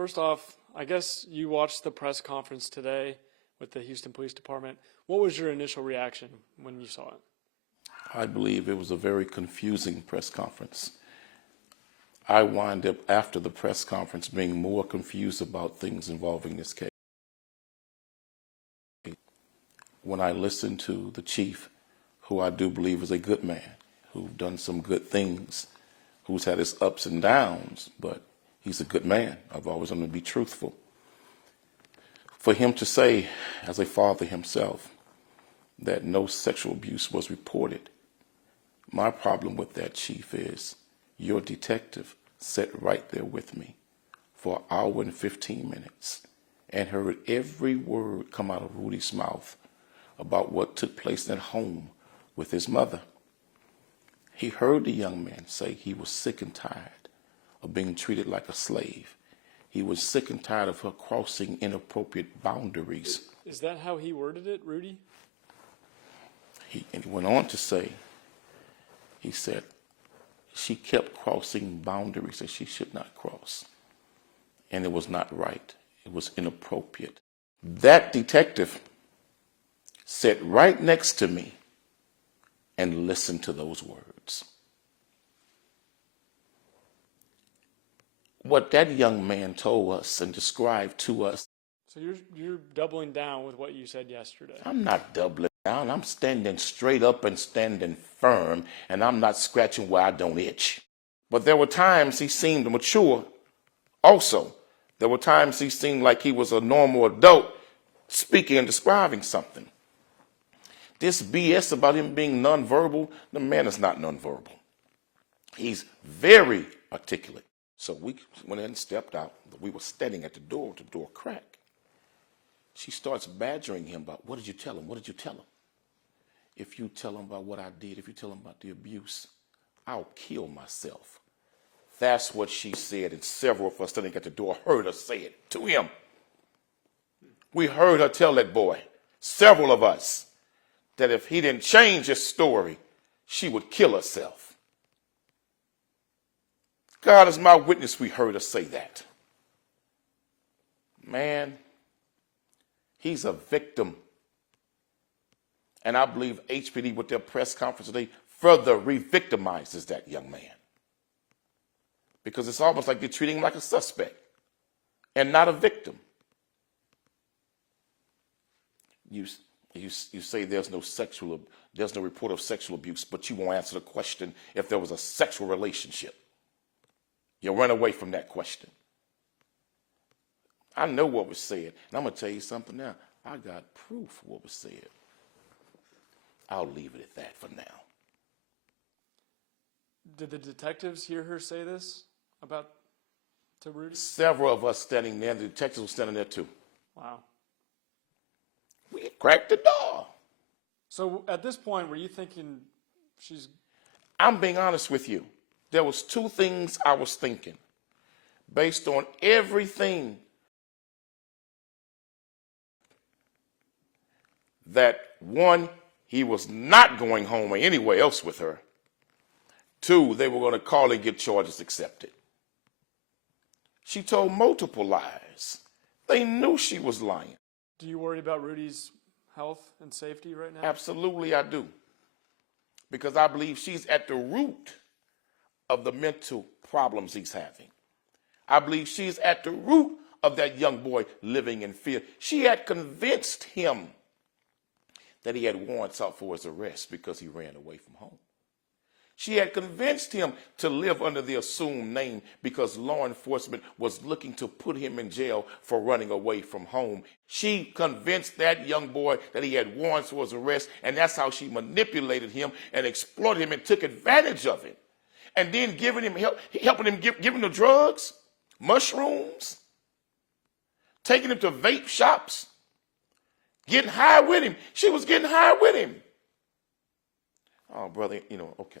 First off, I guess you watched the press conference today with the Houston Police Department. What was your initial reaction when you saw it? I believe it was a very confusing press conference. I wind up after the press conference being more confused about things involving this case. When I listened to the chief, who I do believe is a good man, who's done some good things, who's had his ups and downs, but he's a good man. I've always known him to be truthful. For him to say, as a father himself, that no sexual abuse was reported, my problem with that, Chief, is your detective sat right there with me for an hour and 15 minutes and heard every word come out of Rudy's mouth about what took place at home with his mother. He heard the young man say he was sick and tired of being treated like a slave. He was sick and tired of her crossing inappropriate boundaries. Is that how he worded it, Rudy? He went on to say, he said, she kept crossing boundaries that she should not cross. And it was not right. It was inappropriate. That detective sat right next to me and listened to those words. What that young man told us and described to us. So you're doubling down with what you said yesterday. I'm not doubling down. I'm standing straight up and standing firm, and I'm not scratching where I don't itch. But there were times he seemed mature also. There were times he seemed like he was a normal adult speaking and describing something. This BS about him being nonverbal, the man is not nonverbal. He's very articulate. So we went in and stepped out. We were standing at the door cracked. She starts badgering him about, what did you tell him? What did you tell him? If you tell him about what I did, if you tell him about the abuse, I'll kill myself. That's what she said, and several of us standing at the door heard her say it to him. We heard her tell that boy, several of us, that if he didn't change his story, she would kill herself. God is my witness, we heard her say that. Man, he's a victim. And I believe HPD with their press conference today further re-victimizes that young man. Because it's almost like they're treating him like a suspect and not a victim. You say there's no report of sexual abuse, but you won't answer the question if there was a sexual relationship. You run away from that question. I know what was said, and I'm going to tell you something now. I got proof of what was said. I'll leave it at that for now. Did the detectives hear her say this to Rudy? Several of us standing there, the detectives were standing there too. Wow. We cracked the door. So at this point, were you thinking she's... I'm being honest with you. There was two things I was thinking. Based on everything that, one, he was not going home or anywhere else with her. Two, they were going to call and get charges accepted. She told multiple lies. They knew she was lying. Do you worry about Rudy's health and safety right now? Absolutely, I do. Because I believe she's at the root of the mental problems he's having. I believe she's at the root of that young boy living in fear. She had convinced him that he had warrants out for his arrest because he ran away from home. She had convinced him to live under the assumed name because law enforcement was looking to put him in jail for running away from home. She convinced that young boy that he had warrants for his arrest, and that's how she manipulated him and exploited him and took advantage of him. And then giving him the drugs, mushrooms, taking him to vape shops, getting high with him. She was getting high with him. Oh, brother, okay.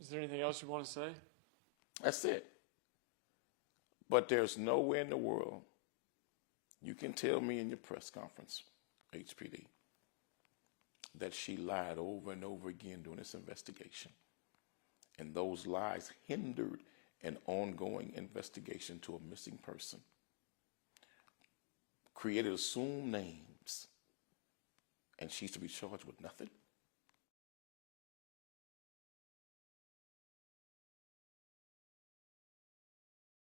Is there anything else you want to say? That's it. But there's nowhere in the world you can tell me in your press conference, HPD, that she lied over and over again during this investigation. And those lies hindered an ongoing investigation to a missing person. Created assumed names. And she's to be charged with nothing?